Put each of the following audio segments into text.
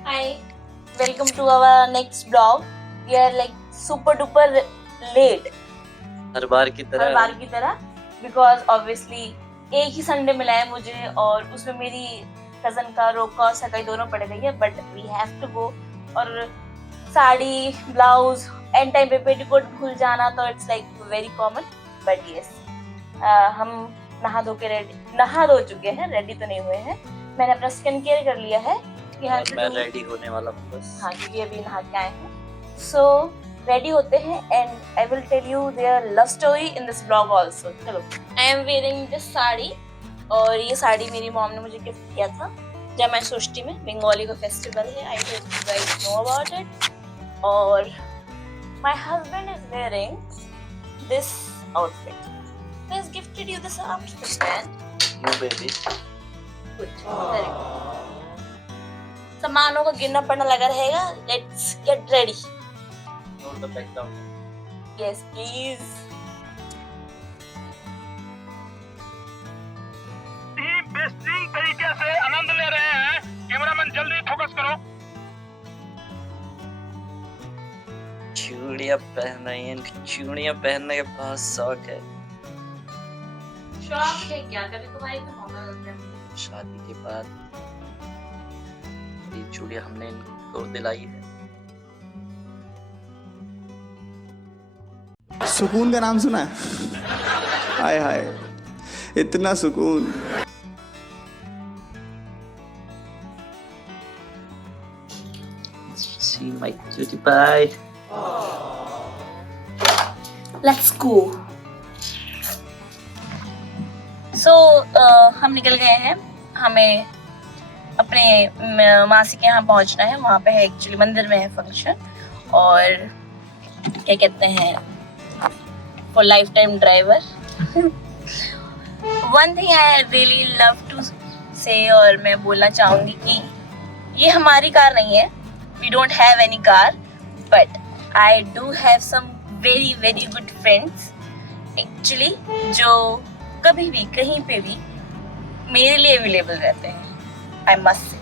Hi, welcome to our next vlog. We are like super duper late. हर बार की तरह because obviously एक ही Sunday मिला है मुझे और उसमें मेरी कजन का रोका और सगाई दोनों पड़ गई है, but we have to go. और साड़ी, ब्लाउज, एंड टाइम पे पेटीकोट भूल जाना तो it's like very common. But yes, हम नहा धो चुके हैं, रेडी तो नहीं हुए हैं. मैंने अपना स्किन केयर कर लिया है. मैं रेडी होने वाला हूँ बस. हाँ, क्योंकि अभी नहा के आए हैं. सो रेडी होते हैं and I will tell you their love story in this blog also. चलो, I am wearing this sari और ये साड़ी मेरी मॉम ने मुझे गिफ्ट किया था जब मैं सोष्टी में, बंगाली का फेस्टिवल है. I hope you guys know about it. और my husband is wearing this outfit. Who has gifted you this outfit, man? You baby. Good. Very good. सामानों का गिनना पड़ना लगा रहेगा. Let's get ready. Hold the bag down. Yes, please. बेहतरीन तरीके से आनंद ले रहे हैं. कैमरामैन जल्दी फोकस करो. चूड़ियाँ पहन रही हैं. इनकी चूड़ियाँ पहनने के बहुत शौक है. शौक है क्या? कभी तुम्हारी तो मौका मिलता है. शादी के बाद ये चूड़ियाँ हमने इनको दिलाई है. सुकून का नाम सुना है? हाय हाय, इतना सुकून. See my cutie pie. Let's go. So हम निकल गए हैं. हमें अपने मासी के यहाँ पहुँचना है. वहाँ पे है, एक्चुअली मंदिर में है फंक्शन. और क्या कहते हैं, for lifetime driver. One thing I really love to say, और मैं बोलना चाहूँगी कि ये हमारी कार नहीं है. We don't have any car, but I do have some very very good friends actually, जो कभी भी कहीं पे भी मेरे लिए अवेलेबल रहते हैं. I must say.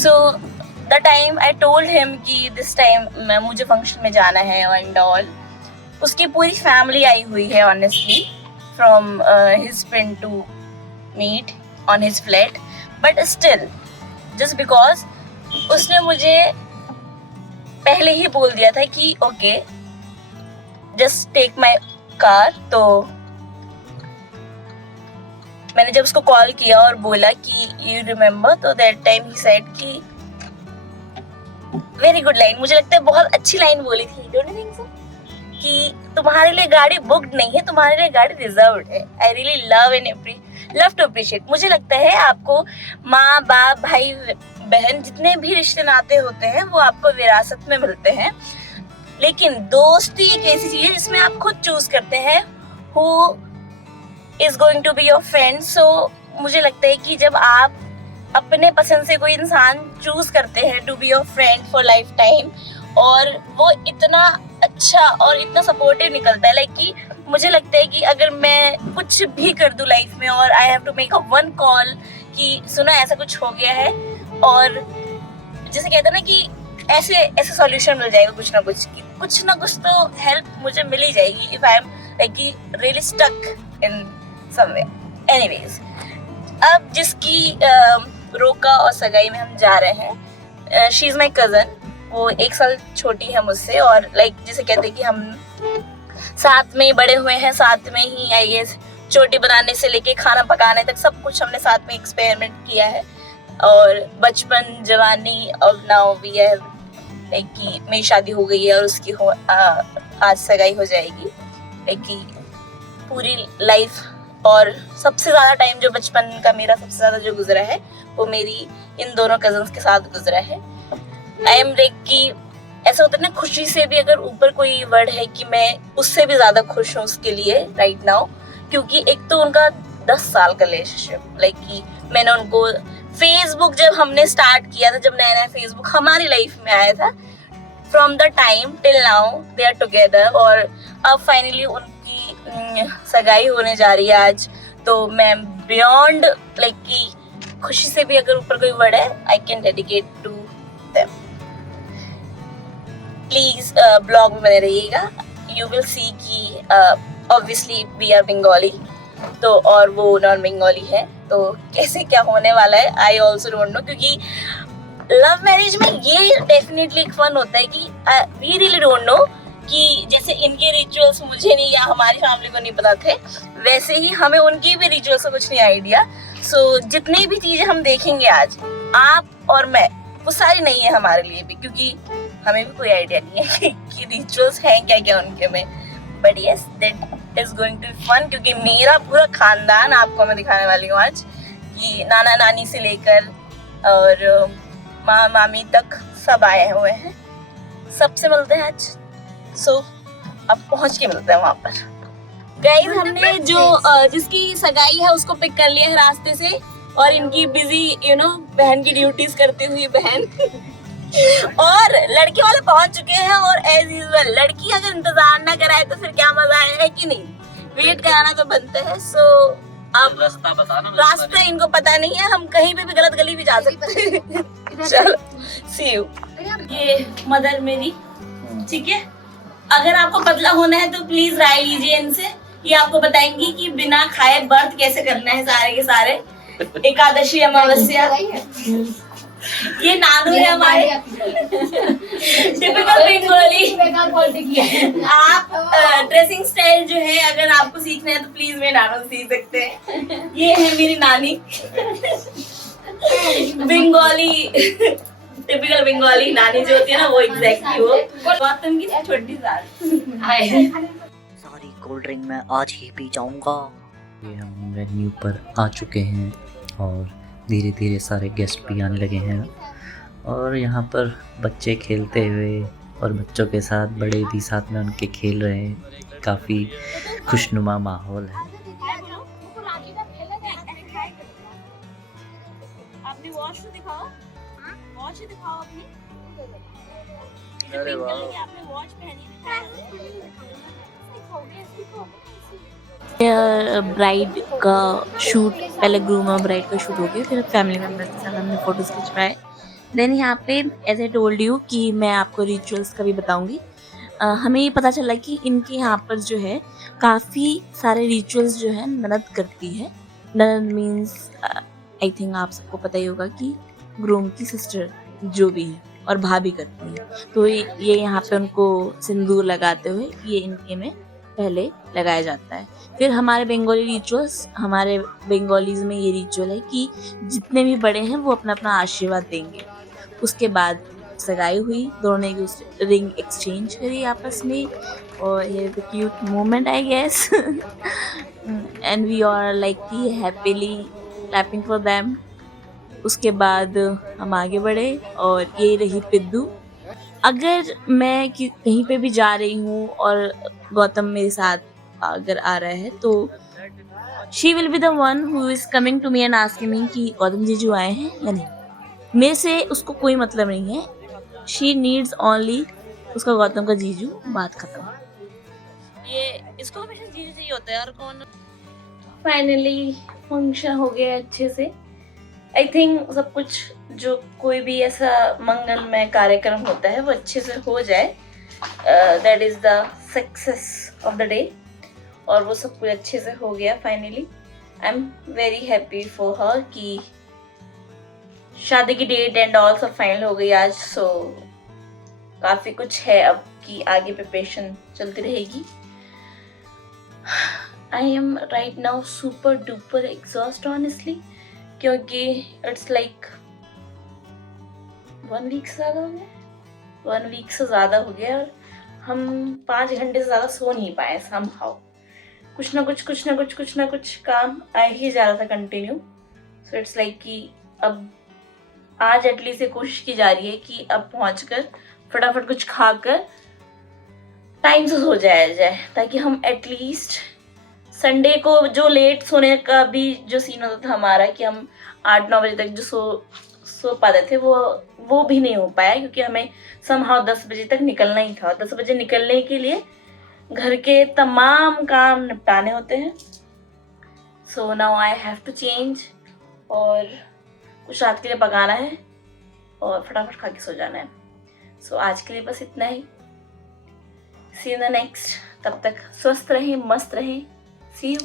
So the time I told him कि दिस टाइम मुझे फंक्शन में जाना है एंड ऑल, उसकी पूरी फैमिली आई हुई है honestly, from his friend to meet on his flat. But still, just because उसने मुझे पहले ही बोल दिया था कि okay just take my car, तो मैंने जब उसको कॉल किया और बोला कि यू रिमेम्बर, तो दैट टाइम ही सेड कि वेरी गुड लाइन. मुझे लगता है बहुत अच्छी लाइन बोली थी. Don't you think so? कि तुम्हारे लिए गाड़ी बुक्ड नहीं है, तुम्हारे लिए गाड़ी रिजर्व्ड है. I really love to appreciate. मुझे लगता है आपको माँ बाप भाई बहन जितने भी रिश्ते नाते होते हैं वो आपको विरासत में मिलते हैं, लेकिन दोस्ती एक ऐसी चीज है जिसमें आप खुद चूज करते हैं who is going to be your friend. So मुझे लगता है कि जब आप अपने पसंद से कोई इंसान चूज करते हैं to be your friend for lifetime, और वो इतना अच्छा और इतना सपोर्टिव निकलता है, लाइक कि मुझे लगता है कि अगर मैं कुछ भी कर दूं लाइफ में और I have to make a one call कि सुनो ऐसा कुछ हो गया है, और जैसे कहते हैं ना कि ऐसे सॉल्यूशन मिल जाएगा, कुछ ना कुछ तो हेल्प मुझे मिल ही जाएगी if I am like really stuck in somewhere. Anyways, अब जिसकी रोका और सगाई में हम जा रहे हैं, शी इज माई कजन. वो 1 साल छोटी है मुझसे, और लाइक जिसे कहते हैं कि हम साथ में ही बड़े हुए हैं, साथ में ही आई गेस चोटी बनाने से लेके खाना पकाने तक सब कुछ हमने साथ में एक्सपेरिमेंट किया है. और बचपन, जवानी, अब नाउ वी हैव लाइक कि मेरी शादी हो गई है और उसकी आज सगाई हो जाएगी. लाइक कि पूरी लाइफ और सबसे ज़्यादा टाइम जो बचपन का मेरा सबसे ज़्यादा जो गुजरा है वो मेरी इन दोनों कजन्स के साथ गुजरा है. आई एम लाइक कि ऐसा होता है ना, खुशी से भी अगर ऊपर कोई वर्ड है कि मैं उससे भी ज़्यादा खुश हूँ उसके लिए राइट नाउ, क्योंकि एक तो उनका 10 साल का रिलेशनशिप, लाइक कि मैंने उनको फेसबुक जब हमने स्टार्ट किया था, जब नया नया फेसबुक हमारी लाइफ में आया था, from the time till now they are together. और अब फाइनली उनकी सगाई होने जा रही है आज, तो मैं बियॉन्ड लाइक कि खुशी से भी अगर ऊपर कोई वर्ड है, I can dedicate to please blog में बने रहिएगा। यू विल सी कि ऑब्वियसली वी आर बंगाली, तो और वो नॉन बंगाली है, तो कैसे क्या होने वाला है आई ऑल्सो डोंट नो, क्योंकि लव मैरिज में ये डेफिनेटली एक फन होता है कि वी रियली डोंट नो कि जैसे इनके रिचुअल्स मुझे नहीं या हमारी फैमिली को नहीं पता थे, वैसे ही हमें उनकी भी रिचुअल्स का कुछ नहीं आइडिया। सो जितनी भी चीजें हम देखेंगे आज, आप और मैं, वो सारी नहीं है हमारे लिए भी, क्योंकि हमें भी कोई आइडिया नहीं है कि रिचुअल्स हैं क्या क्या उनके में। But yes, that is going to be fun, क्योंकि मेरा पूरा खानदान आपको मैं दिखाने वाली हूँ आज, कि नाना नानी से लेकर और माँ मामी तक सब आए हुए हैं, सबसे मिलते हैं आज। सो अब पहुंच के मिलते हैं वहां पर। गाइस, हमने जो जिसकी सगाई है उसको पिक कर लिया है रास्ते से, और इनकी बिजी बहन की ड्यूटीज करती हुई बहन और लड़के वाले पहुंच चुके हैं। और एज यूजुअल लड़की अगर इंतजार ना कराए तो फिर क्या मजा है कि नहीं, वेट कराना तो बनता है। सो अब रास्ता इनको पता नहीं है, हम कहीं पे भी गलत गली भी जा सकते हैं। चलो, सी यू। ये मदर मेरी, ठीक है। अगर आपको पतला होना है तो प्लीज राय लीजिए इनसे, ये आपको बताएंगी कि बिना खाए व्रत कैसे करना है सारे के सारे, एकादशी अमावस्या। ये नानू है हमारे, टिपिकल बंगाली। आप ड्रेसिंग स्टाइल जो है अगर आपको सीखना है तो प्लीज मेरे नानू से सीख सकते हैं। ये है मेरी नानी, बंगाली, टिपिकल बंगाली नानी जो होती है ना, वो एग्जैक्टली वो गौतम की छोटी साल। सारी कोल्ड ड्रिंक मैं आज ही पी जाऊंगा। ये हम वेन्यू पर आ चुके हैं और धीरे धीरे सारे गेस्ट भी आने लगे हैं, और यहाँ पर बच्चे खेलते हुए और बच्चों के साथ बड़े भी साथ में उनके खेल रहे हैं। काफ़ी खुशनुमा माहौल है। आपने वॉच तो दिखाओ, वॉच दिखाओ अपनी। अरे वाह, आपने वॉच पहनी ब्राइड का शूट, पहले ग्रूम और ब्राइड का शूट हो गया, फिर फैमिली मेम्बर्स के साथ हमने फोटोज खिंचवाए। देन यहाँ पे एज आई टोल्ड यू कि मैं आपको रिचुअल्स का भी बताऊंगी। हमें ये पता चला कि इनके यहाँ पर जो है काफ़ी सारे रिचुअल्स जो है ननद करती है। ननद मीन्स आई थिंक आप सबको पता ही होगा कि ग्रूम की सिस्टर जो भी है, और भाभी करती है। तो ये यहाँ पे उनको सिंदूर लगाते हुए ये इनके में पहले लगाया जाता है। फिर हमारे बंगाली रिचुअल्स, हमारे बंगालीज में ये रिचुअल है कि जितने भी बड़े हैं वो अपना अपना आशीर्वाद देंगे। उसके बाद सगाई हुई, दोनों ने रिंग एक्सचेंज करी आपस में, और ये cute moment I guess, and we are like की हैप्पीली क्लैपिंग फॉर देम। उसके बाद हम आगे बढ़े और ये रही पिद्दू। अगर मैं कहीं पे भी जा रही हूँ और गौतम मेरे साथ अगर आ रहा है तो she will be the one who is coming to me and asking me कि गौतम जीजू आए हैं या नहीं। मेरे से उसको कोई मतलब नहीं है, शी नीड्स ओनली उसका गौतम का जीजू, बात खत्म। ये इसको हमेशा जीजू चाहिए होता है। और कौन फाइनली फंक्शन हो गया अच्छे से। आई थिंक सब कुछ जो कोई भी ऐसा मंगलमय कार्यक्रम होता है वो अच्छे से हो जाए, that is the success of the day. और वो सब कुछ अच्छे से हो गया finally. I am very happy for her कि शादी की डेट एंड ऑल सब फाइनल हो गई आज। सो काफ़ी कुछ है अब कि आगे प्रिपरेशन चलती रहेगी। I am right now super duper exhaust honestly, क्योंकि इट्स लाइक 1 वीक से ज़्यादा हो गया, 1 वीक से ज़्यादा हो गया, और हम 5 घंटे से ज़्यादा सो नहीं पाए समहाउ। कुछ ना कुछ काम आ ही जा रहा था कंटिन्यू। सो इट्स लाइक कि अब आज एटलीस्ट ये कोशिश की जा रही है कि अब पहुंचकर फटाफट कुछ खाकर टाइम से सो जाए, ताकि हम एटलीस्ट संडे को जो लेट सोने का भी जो सीन होता था हमारा कि हम 8-9 बजे तक जो सो पाते थे वो भी नहीं हो पाया, क्योंकि हमें समहाउ 10 बजे तक निकलना ही था। 10 बजे निकलने के लिए घर के तमाम काम निपटाने होते हैं। So now I have to change, और कुछ रात के लिए पकाना है और फटाफट खा के सो जाना है। सो आज के लिए बस इतना ही। सी यू इन द नेक्स्ट। तब तक स्वस्थ रहे, मस्त रहे। सी यू।